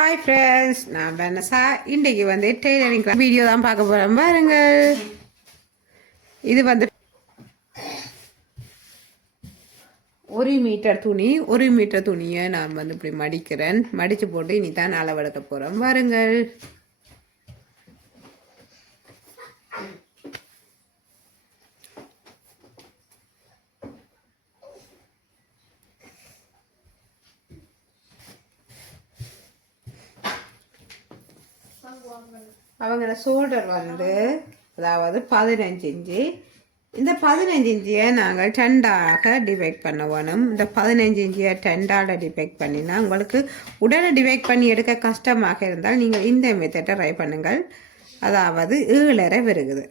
Hi friends, நான் Vanessa. இன்றைக்கி வந்து டெய்லரிங் வீடியோ தான் பார்க்க போகிறோம். பாருங்கள், இது வந்து 1 மீட்டர் துணி. 1 மீட்டர் துணியை நான் வந்து இப்படி மடிக்கிறேன். மடித்து போட்டு இனி தான் அளவெடுக்க போகிறோம். பாருங்கள், அவங்களோட ஷோல்டர் வந்து அதாவது 15 இன்ச்சு. இந்த 15 இன்ச்சியை நாங்கள் 2ஆக டிவைட் பண்ண வேணும். இந்த 15 இன்ச்சியை 2ஆல் டிவைட் பண்ணினா உங்களுக்கு உடனே டிவைட் பண்ணி எடுக்க கஷ்டமாக இருந்தால் நீங்கள் இந்த மெத்தட்டை ட்ரை பண்ணுங்கள். அதாவது 7.5 வருகுது.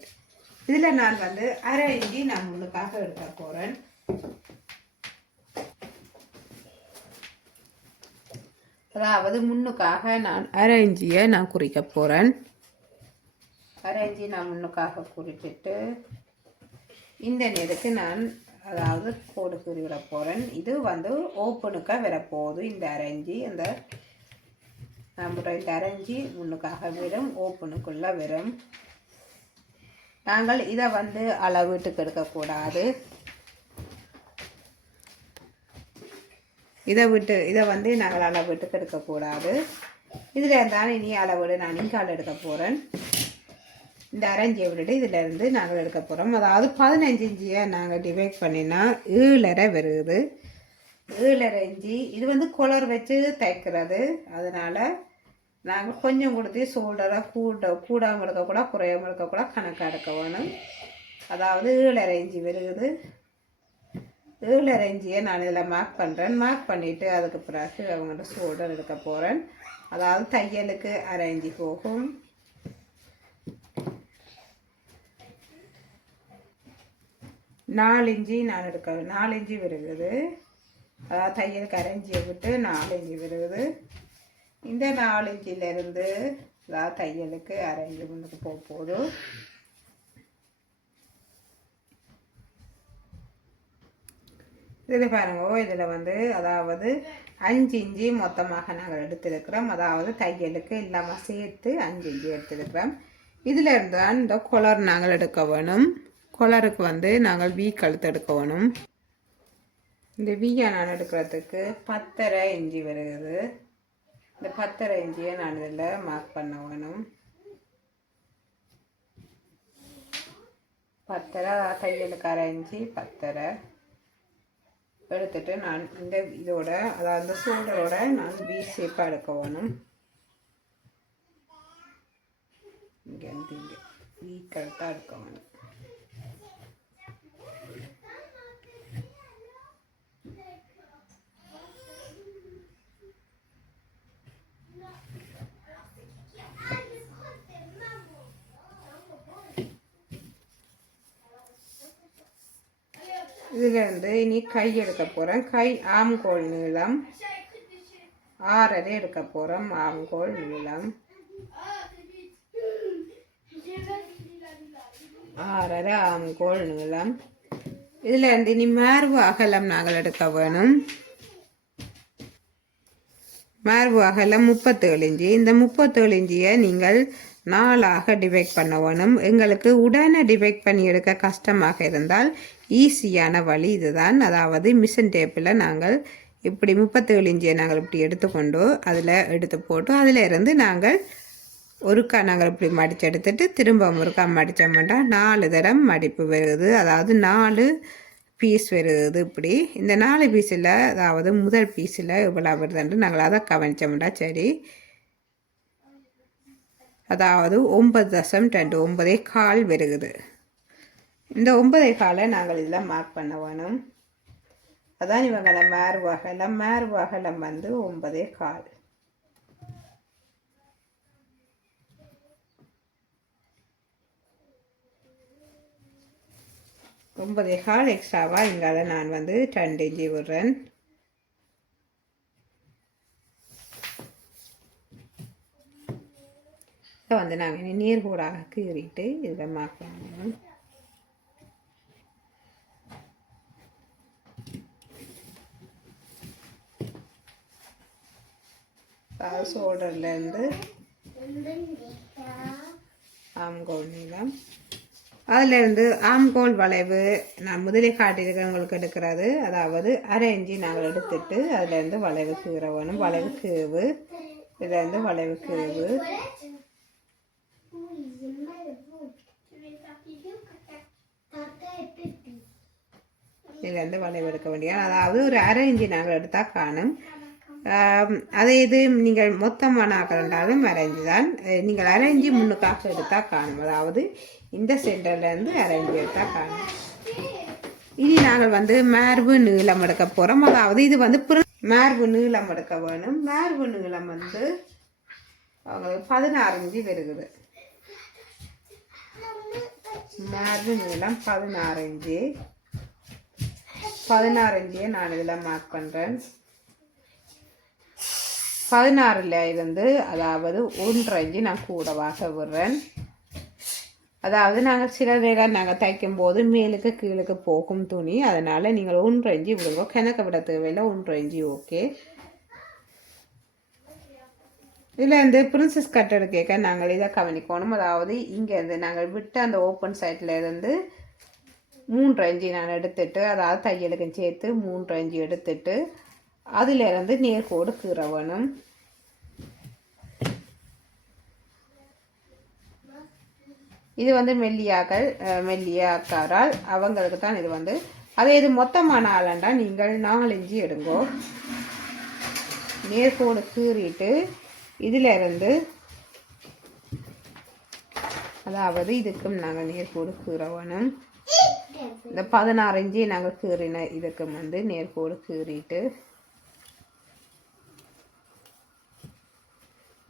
இதில் நான் வந்து 1/2 இன்ச்சி நான் உங்களுக்காக எடுக்க போகிறேன். அதாவது முன்னுக்காக நான் 1/2 இன்ச்சியை நான் குறிக்க போகிறேன். 1/2 இன்ச்சி நான் முன்னுக்காக குறிப்பிட்டு இந்த நேரத்துக்கு நான் அதாவது கோடு குறிவிட போகிறேன். இது வந்து ஓப்பனுக்காக வரப்போகுது. இந்த 1/2 இன்ச்சி அந்த நம்மளோட இந்த 1/2 இன்ச்சி முன்னுக்காக வரும், ஓப்பனுக்குள்ளே வரும். நாங்கள் இதை வந்து அளவீட்டுக்கு எடுக்கக்கூடாது. இதை வந்து நாங்கள் அளவீட்டுக்கு எடுக்கக்கூடாது. இதில் இருந்தாலும் இனி அளவீடு நான் இங்கால் எடுக்க போகிறேன். இந்த 1/2 இன்ச்சியை விட்டுட்டு இதிலேருந்து நாங்கள் எடுக்க போகிறோம். அதாவது 15 இன்ச்சியை நாங்கள் டிவைட் பண்ணினா 7.5 வருது. 7.5 இன்ச்சி இது வந்து கொலர் வச்சு தைக்கிறது. அதனால் நாங்கள் கொஞ்சம் கொடுத்து ஷோல்டரை கூடாமல் எடுக்கக்கூட குறையாமல் எடுக்கக்கூட கணக்காக எடுக்க வேணும். அதாவது 7.5 இன்ச்சி வருது. 7.5 இன்ச்சியை நான் இதில் மார்க் பண்ணுறேன். மார்க் பண்ணிவிட்டு அதுக்கு பிறகு அவங்கள்ட்ட ஷோல்டர் எடுக்க போகிறேன். அதாவது தையலுக்கு 1/2 இன்ச்சி போகும். 4 இன்ச்சி நான் எடுக்கிறேன். 4 இன்ச்சி வருகுது. அதாவது தையலுக்கு 1/2 இன்ச்சியை விட்டு 4 இன்ச்சி வருகுது. இந்த 4 இன்ச்சிலேருந்து அதாவது தையலுக்கு 1/2 இன்ச்சி முன்னுக்கு போகுது. இதில் பாருங்க, இதில் வந்து அதாவது 5 இன்ச்சி மொத்தமாக நாங்கள் எடுத்துருக்கிறோம். அதாவது தையலுக்கு இல்லாமல் சேர்த்து 5 இன்ச்சி எடுத்துருக்கிறோம். இதில் இருந்தால் இந்த கொலர் நாங்கள் எடுக்க வேணும். கொலருக்கு வந்து நாங்கள் வீ கழுத்து எடுக்க வேணும். இந்த வீயை நான் எடுக்கிறதுக்கு 10.5 இன்ச்சி வருகிறது. இந்த 10.5 இன்ச்சியை நான் இதில் மார்க் பண்ண வேணும். 10.5 தையலுக்கு 1/2 இன்ச்சி 10.5 எடுத்துட்டு நான் இந்த இதோட அதாவது இந்த ஷோல்டரோட நான் வி ஷேப்பாக எடுக்க வேணும். இங்கேருந்து இங்கே வி கழுத்தாக எடுக்க வேணும். இதிலேருந்து இனி கை எடுக்க போகிறேன். கை ஆம்கோல் நீளம் 6.5 எடுக்க போகிறோம். ஆம்கோல் நீளம் 6.5 ஆம்கோல் நீளம். இதிலேருந்து இனி மார்பு அகலம் நாங்கள் எடுக்க வேணும். மார்பு அகலம் 37 இன்ச்சி. இந்த 37 இன்ச்சியை நீங்கள் 4ஆக டிவைட் பண்ண வேணும். எங்களுக்கு உடனே டிவைட் பண்ணி எடுக்க கஷ்டமாக இருந்தால் ஈஸியான வழி இதுதான். அதாவது மிஷின் டேப்பில் நாங்கள் இப்படி 37 இன்ச்சியை நாங்கள் இப்படி எடுத்துக்கொண்டு அதில் எடுத்து போட்டு அதில் இருந்து நாங்கள் ஒருக்கா நாங்கள் இப்படி மடித்து எடுத்துட்டு திரும்ப ஒருக்கா மடித்தோம்னா 4 தரம் மடிப்பு வருது. அதாவது 4 பீஸ் வருது. இப்படி இந்த 4 பீஸில் அதாவது முதல் பீஸில் இவ்வளோ வருதுன்ட்டு நாங்கள் அதை கவனித்தோம்னா சரி. அதாவது 9.2 9.25 வருகுது. இந்த 9.25 நாங்கள் இதில் மார்க் பண்ண வேணும். அதான் இவங்களை மார்பு அகலம் வந்து 9.25. எக்ஸ்ட்ராவாக இங்கால நான் வந்து 2 இன்ச்சி விடுறேன். இதை வந்து நாங்கள் நீர்கூடாக கீறிட்டு இதில் மார்க் பண்ணணும். அதாவது ஷோல்டர்லேருந்து ஆம்கோல் நீளம், அதிலிருந்து ஆம்கோல் வளைவு நான் முதலே காட்டியிருக்கேன் உங்களுக்கு எடுக்கிறது. அதாவது அரை இஞ்சி நாங்கள் எடுத்துட்டு அதுலேருந்து வளைவு கீற வேணும். வளைவு கீவு, இதுலேருந்து வளைவு கீவு, இதுலேருந்து வளைவு எடுக்க வேண்டிய, அதாவது ஒரு அரை இஞ்சி நாங்கள் எடுத்தால் காணும். அதே இது நீங்கள் மொத்தமாக நாக்கண்டாலும் அரைஞ்சி தான், நீங்கள் அரைஞ்சி முன்னுக்காக எடுத்தால் காணும். அதாவது இந்த சென்டர்லேருந்து அரைஞ்சி எடுத்தால் காணும். இனி நாங்கள் வந்து மார்பு நீளம் எடுக்க போகிறோம். அதாவது இது வந்து மார்பு நீளம் எடுக்க வேணும். மார்பு நீளம் வந்து அவங்களுக்கு 16 இஞ்சி வருகுது. மார்பு நீளம் 16 இஞ்சி. 16 இஞ்சியை நான் இதில் மார்க் பண்ணுறேன். 16ல் இருந்து அதாவது 1.5 இஞ்சி நான் கூடவாக விடுறேன். அதாவது நாங்கள் சில நேரம் நாங்கள் தைக்கும் போது மேலுக்கு கீழுக்கு போகும் துணி, அதனால் நீங்கள் 1.5 இஞ்சி விடுங்க. கிணக்க விட தேவையில்லை, 1.5 இஞ்சி ஓகே. இதில் வந்து பிரின்சஸ் கட் எடுக்க நாங்கள் இதை கவனிக்கணும். அதாவது இங்கேருந்து நாங்கள் விட்டு அந்த ஓப்பன் சைட்டில் இருந்து 3.5 இஞ்சி நான் எடுத்துட்டு, அதாவது தையலுக்கும் சேர்த்து 3.5 இஞ்சி எடுத்துட்டு அதிலிருந்து நேர்கோடு கீற வேணும். இது வந்து மெல்லியாக்காரால் அவங்களுக்கு தான் இது வந்து. அதே இது மொத்தமான ஆளாண்டா நீங்கள் 4 இஞ்சி எடுங்கோ. நேர்கோடு கீறிட்டு இதிலிருந்து அதாவது இதுக்கும் நாங்கள் நேர்கோடு கீற வேணும். இந்த 16 இஞ்சி நாங்கள் கீறின இதுக்கும் வந்து நேர்கோடு கீறிட்டு,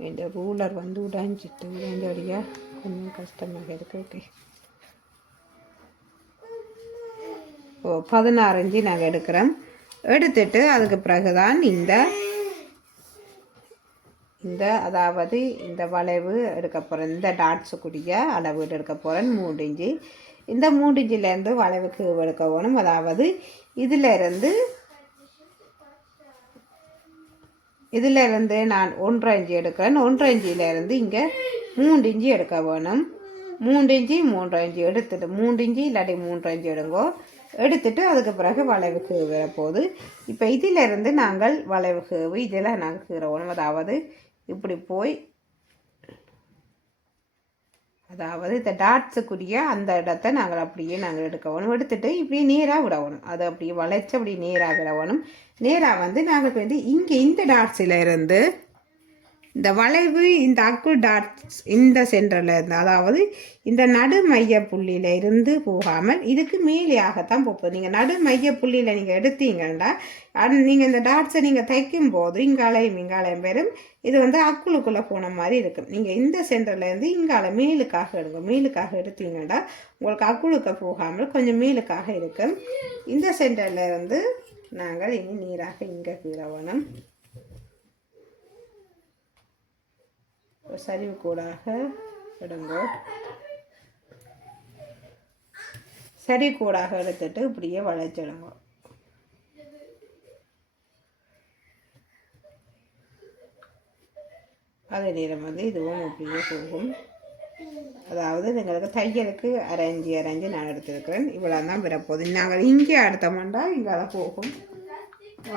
இந்த ரூலர் வந்து உடைஞ்சிட்டு உடைஞ்சடியாக கொஞ்சம் கஷ்டமாக இருக்குது. ஓ 16 இஞ்சி நாங்கள் எடுக்கிறோம். எடுத்துட்டு அதுக்கு பிறகுதான் இந்த அதாவது இந்த வளைவு எடுக்க போகிறேன். இந்த டாட்ஸுக்குரிய அளவு எடுக்க போகிறேன் 3 இஞ்சி. இந்த 3 இஞ்சிலேருந்து வளைவுக்கு எடுக்க வேணும். அதாவது இதிலிருந்து நான் 1.5 இஞ்சி எடுக்கிறேன். 1.5 இஞ்சியிலேருந்து இங்கே 3 இஞ்சி எடுக்க வேணும். 3 இஞ்சி 3.5 இஞ்சி எடுத்துட்டு 3 இஞ்சி இல்லாட்டி 3.5 இஞ்சி எடுங்கோ. எடுத்துட்டு அதுக்கு பிறகு வளைவுக்கு வரப்போகுது. இப்போ இதிலிருந்து நாங்கள் வளைவுக்கு இதில் நாங்கள் கீற வேணும். அதாவது இப்படி போய் அதாவது இந்த டாட்ஸுக்குரிய அந்த இடத்த நாங்கள் அப்படியே நாங்கள் எடுக்க வேணும். எடுத்துட்டு இப்படி நேராக விடணும். அதை அப்படியே வளைச்சி அப்படி நேராக விடணும். நேராக வந்து நாங்கள் வந்து இங்கே இந்த டாட்ஸில் இருந்து இந்த வளைவு இந்த அக்குள் டாட்ஸ் இந்த சென்டரில் இருந்து, அதாவது இந்த நடு மைய புள்ளியில் இருந்து போகாமல் இதுக்கு மேலேயாகத்தான் போகுது. நீங்கள் நடு மைய புள்ளியில் நீங்கள் எடுத்தீங்கன்னா நீங்கள் இந்த டாட்ஸை நீங்கள் தைக்கும் போது இங்காலையும் பெறும் இது வந்து அக்குளுக்குள்ளே போன மாதிரி இருக்கும். நீங்கள் இந்த சென்டர்லேருந்து இங்கால மேலுக்காக எடுங்க. மேலுக்காக எடுத்தீங்கன்னா உங்களுக்கு அக்குளுக்க போகாமல் கொஞ்சம் மேலுக்காக இருக்கும். இந்த சென்டரில் இருந்து நாங்கள் இனி நீராக இங்கே கீழவனம் சரிவு கூடாக எடுங்க. சரி கூடாக எடுத்துட்டு இப்படியே வளைச்சிடுங்க. அதே நேரம் வந்து இதுவும் இப்படியே போகும். அதாவது எங்களுக்கு தையலுக்கு அரைஞ்சி நான் எடுத்துருக்கிறேன். இவ்வளோ தான் வரப்போகுது. நாங்கள் இங்கே அடுத்தோம்னா இங்கே அதை போகும்.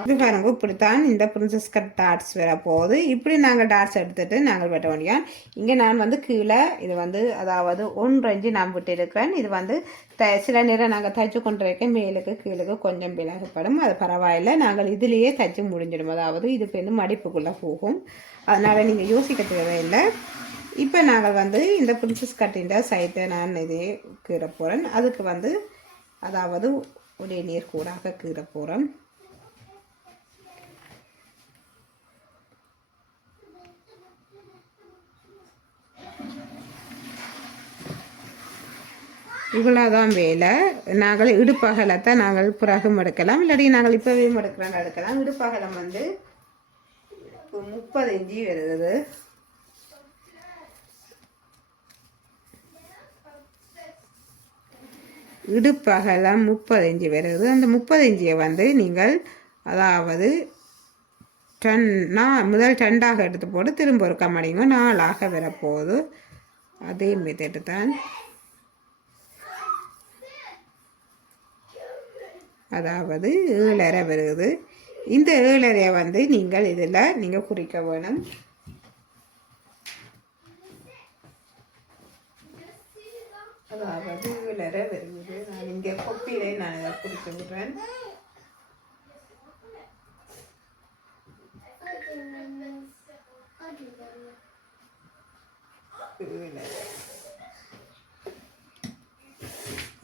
இது பாருங்க, இப்படித்தான் இந்த பிரின்சஸ் கட் டாட்ஸ் வரப்போகுது. இப்படி நாங்கள் டாட்ஸ் எடுத்துகிட்டு நாங்கள் வெட்ட வேண்டியோம். இங்கே நான் வந்து கீழே இது வந்து அதாவது 1.5 இஞ்சி நான் விட்டு இருக்கிறேன். இது வந்து சில நேரம் நாங்கள் தைச்சு கொண்டு இருக்க மேலுக்கு கீழுக்கு கொஞ்சம் விலகப்படும். அது பரவாயில்லை, நாங்கள் இதுலேயே தைச்சு முடிஞ்சிடும். அதாவது இது வந்து மடிப்புக்குள்ளே போகும். அதனால் நீங்கள் யோசிக்க தேவையில்லை. இப்போ நாங்கள் வந்து இந்த பிரின்சஸ் கட்டின்ற சைட்டை நான் இதே கீற போகிறேன். அதுக்கு வந்து அதாவது ஒரே நீர் கூடாக கீற போகிறேன். இவ்வளோதான் வேலை. நாங்கள் இடுப்பகலத்தை நாங்கள் பிறகும் எடுக்கலாம், இல்லாட்டி நாங்கள் இப்போவே எடுக்கலாம். இடுப்பகலம் வந்து 30 இஞ்சி வருது. இடுப்பகலம் 30 இஞ்சி வருது. அந்த 30 இஞ்சியை வந்து நீங்கள் அதாவது முதல் 2ஆக எடுத்து போட்டு திரும்ப ஒரு கம்மடிங்க 4ஆக வரப்போகுது. அதே மெத்தட் தான். அதாவது 7.5 வருது. இந்த 7.5 நீங்கள் இதில் குறிக்க வேணும். அதாவது 7.5 வருது. நான் இங்கே கொப்பியிலே நான் இதை குறிக்க விடுறேன்.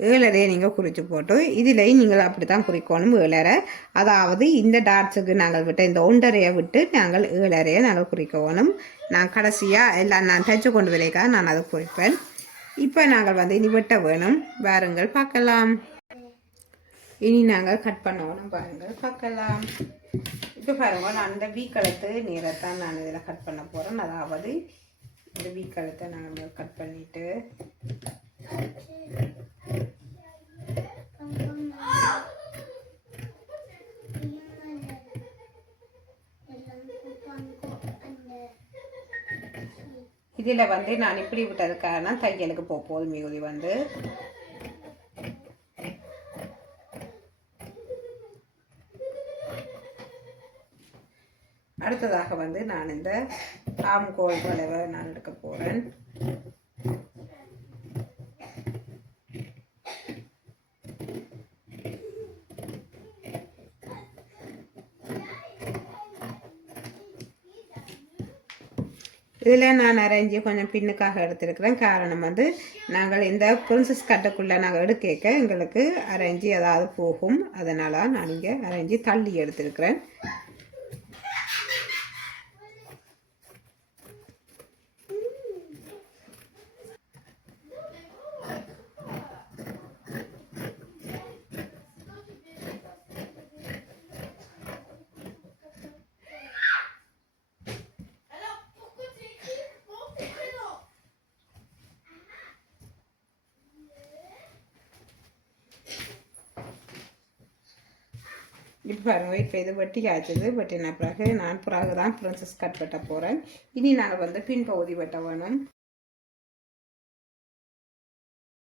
ஏழரையை நீங்கள் குறித்து போட்டு இதிலையும் நீங்கள் அப்படி தான் குறிக்கணும் 7.5. அதாவது இந்த டாட்ஸுக்கு நாங்கள் விட்ட இந்த 1.5 விட்டு நாங்கள் 7.5 நாங்கள் குறிக்கணும். நான் கடைசியாக எல்லாம் நான் தைச்சு கொண்டு வரைக்கா நான் அதை குறிப்பேன். இப்போ நாங்கள் இனி வெட்ட வேணும். பாருங்கள் பார்க்கலாம். இனி நாங்கள் கட் பண்ணணும். பாருங்கள் பார்க்கலாம். இப்போ பாருங்கள் நான் இந்த வீக்கழுத்து நீரைத்தான் நான் இதில் கட் பண்ண போகிறேன். அதாவது இந்த வீக்கழுத்தை நாங்கள் கட் பண்ணிவிட்டு இதில் நான் இப்படி விட்டதுக்கான தையலுக்கு போகுது மிகுதி அடுத்ததாக நான் இந்த ஆம்கோல் வளைவை நான் எடுக்க போகிறேன். இதில் நான் அரைஞ்சி கொஞ்சம் பின்னுக்காக எடுத்துருக்கிறேன். காரணம் நாங்கள் இந்த பிரின்சஸ் கட்டுக்குள்ளே நாங்கள் எடுக்க எங்களுக்கு அரைஞ்சி ஏதாவது போகும். அதனால் நான் இங்கே அரைஞ்சி தள்ளி எடுத்துருக்கிறேன். இப்போ பாருங்கள், இப்போ இது வெட்டி காய்ச்சது. வெட்டின பிறகு நான் தான் பிரின்சஸ் கட் வெட்ட போகிறேன். இனி நாங்கள் பின்பகுதி வெட்ட வேணும்.